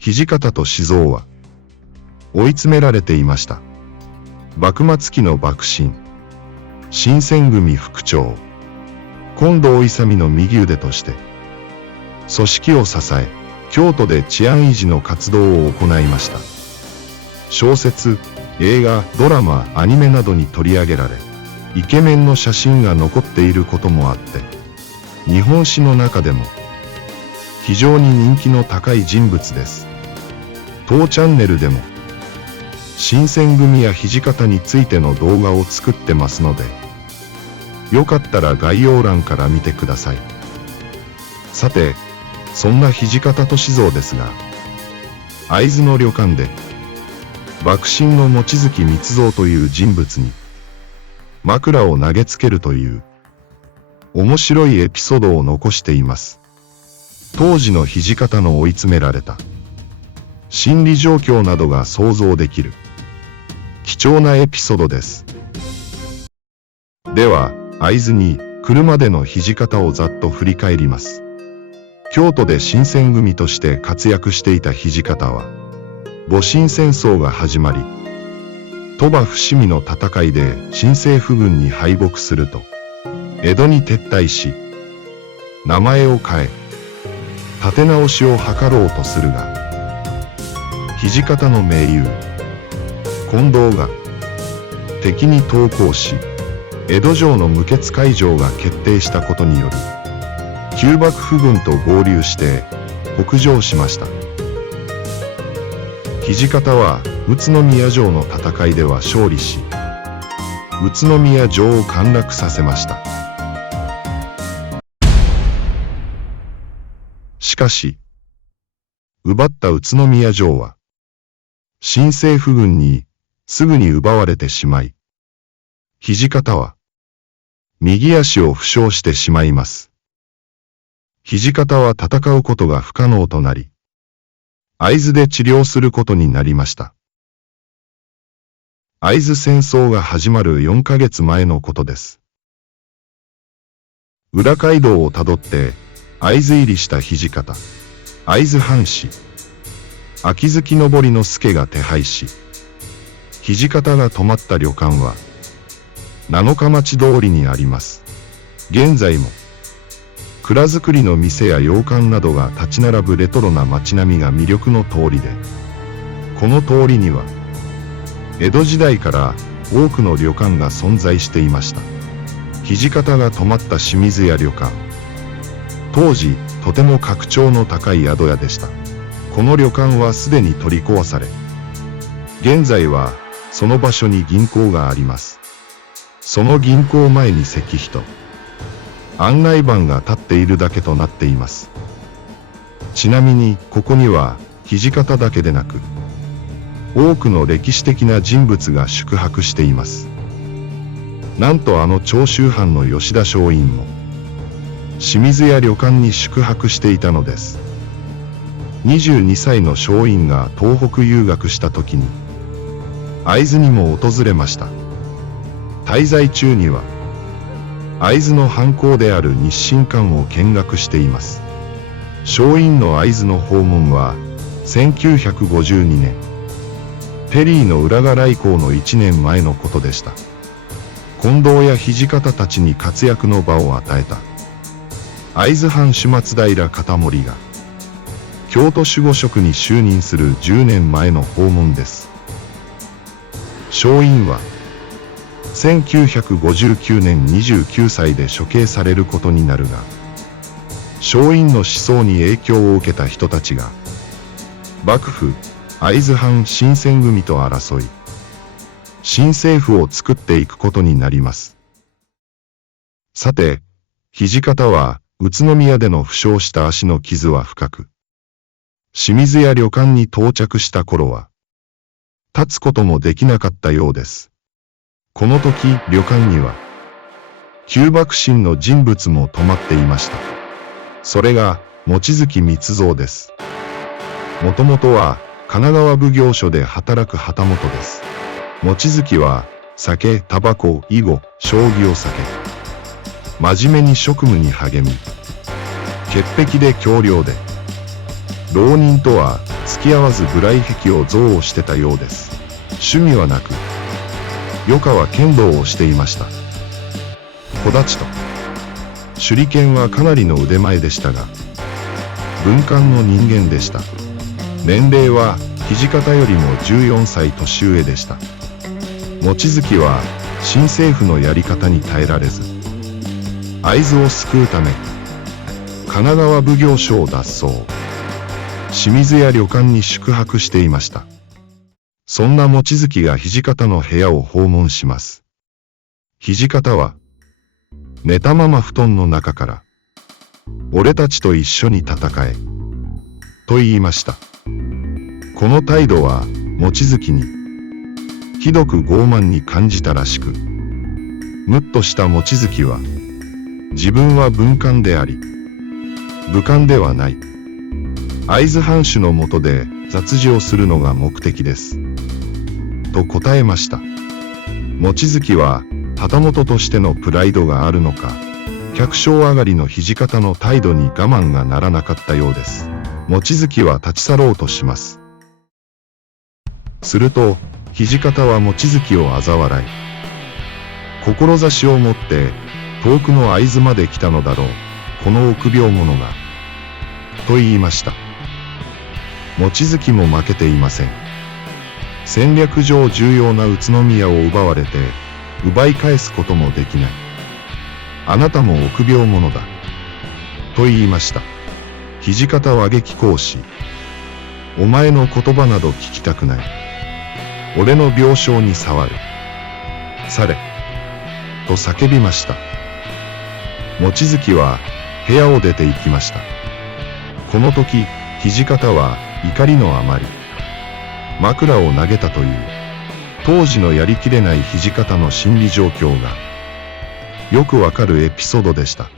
土方歳三は追い詰められていました。幕末期の幕臣、新選組副長、近藤勇の右腕として、組織を支え、京都で治安維持の活動を行いました。小説、映画、ドラマ、アニメなどに取り上げられ、イケメンの写真が残っていることもあって、日本史の中でも非常に人気の高い人物です。当チャンネルでも、新選組や土方についての動画を作ってますので、よかったら概要欄から見てください。さて、そんな土方歳三ですが、会津の旅館で、幕臣の望月光蔵という人物に、枕を投げつけるという、面白いエピソードを残しています。当時の土方の追い詰められた、心理状況などが想像できる、貴重なエピソードです。では、会津に来るまでの土方をざっと振り返ります。京都で新選組として活躍していた土方は、戊辰戦争が始まり、鳥羽伏見の戦いで新政府軍に敗北すると、江戸に撤退し、名前を変え、立て直しを図ろうとするが、土方の盟友、近藤が敵に投降し、江戸城の無血開城が決定したことにより、旧幕府軍と合流して北上しました。土方は宇都宮城の戦いでは勝利し、宇都宮城を陥落させました。しかし、奪った宇都宮城は、新政府軍にすぐに奪われてしまい、土方は右足を負傷してしまいます。土方は戦うことが不可能となり、会津で治療することになりました。会津戦争が始まる4ヶ月前のことです。裏街道をたどって会津入りした土方、会津藩士、秋月登の助が手配し、土方が泊まった旅館は、七日町通りにあります。現在も、蔵造りの店や洋館などが立ち並ぶレトロな街並みが魅力の通りで、この通りには、江戸時代から多くの旅館が存在していました。土方が泊まった清水屋旅館。当時、とても格調の高い宿屋でした。この旅館はすでに取り壊され、現在はその場所に銀行があります。その銀行前に石碑と案内板が立っているだけとなっています。ちなみにここには土方だけでなく、多くの歴史的な人物が宿泊しています。なんとあの長州藩の吉田松陰も、清水屋旅館に宿泊していたのです。22歳の松陰が東北遊学した時に、会津にも訪れました。滞在中には、会津の藩校である日進館を見学しています。松陰の会津の訪問は、1952年、ペリーの浦賀来航の1年前のことでした。近藤や土方たちに活躍の場を与えた、会津藩主松平片盛が、京都守護職に就任する10年前の訪問です。松陰は、1959年29歳で処刑されることになるが、松陰の思想に影響を受けた人たちが、幕府、会津藩新選組と争い、新政府を作っていくことになります。さて、土方は宇都宮での負傷した足の傷は深く、清水屋旅館に到着した頃は、立つこともできなかったようです。この時、旅館には、旧幕臣の人物も泊まっていました。それが、望月光蔵です。もともとは、神奈川奉行所で働く旗本です。望月は、酒、タバコ、囲碁、将棋を避け、真面目に職務に励み、潔癖で強量で、浪人とは付き合わず無頼癖を憎悪してたようです。趣味はなく、余暇は剣道をしていました。小太刀と手裏剣はかなりの腕前でしたが、文官の人間でした。年齢は土方よりも14歳年上でした。望月は新政府のやり方に耐えられず、会津を救うため、神奈川奉行所を脱走。清水屋旅館に宿泊していました。そんな望月が土方の部屋を訪問します。土方は、寝たまま布団の中から、俺たちと一緒に戦え、と言いました。この態度は、望月に、ひどく傲慢に感じたらしく、むっとした望月は、自分は文官であり、武官ではない。会津藩主の下で雑事をするのが目的です。と答えました。望月は、旗本としてのプライドがあるのか、百姓上がりの土方の態度に我慢がならなかったようです。望月は立ち去ろうとします。すると、土方は望月を嘲笑い、志を持って遠くの会津まで来たのだろう、この臆病者が、と言いました。望月も負けていません。戦略上重要な宇都宮を奪われて、奪い返すこともできない。あなたも臆病者だ。と言いました。土方は激高し、お前の言葉など聞きたくない。俺の病床に触る。され。と叫びました。望月は部屋を出て行きました。この時、土方は怒りのあまり、枕を投げたという、当時のやりきれない土方の心理状況が、よくわかるエピソードでした。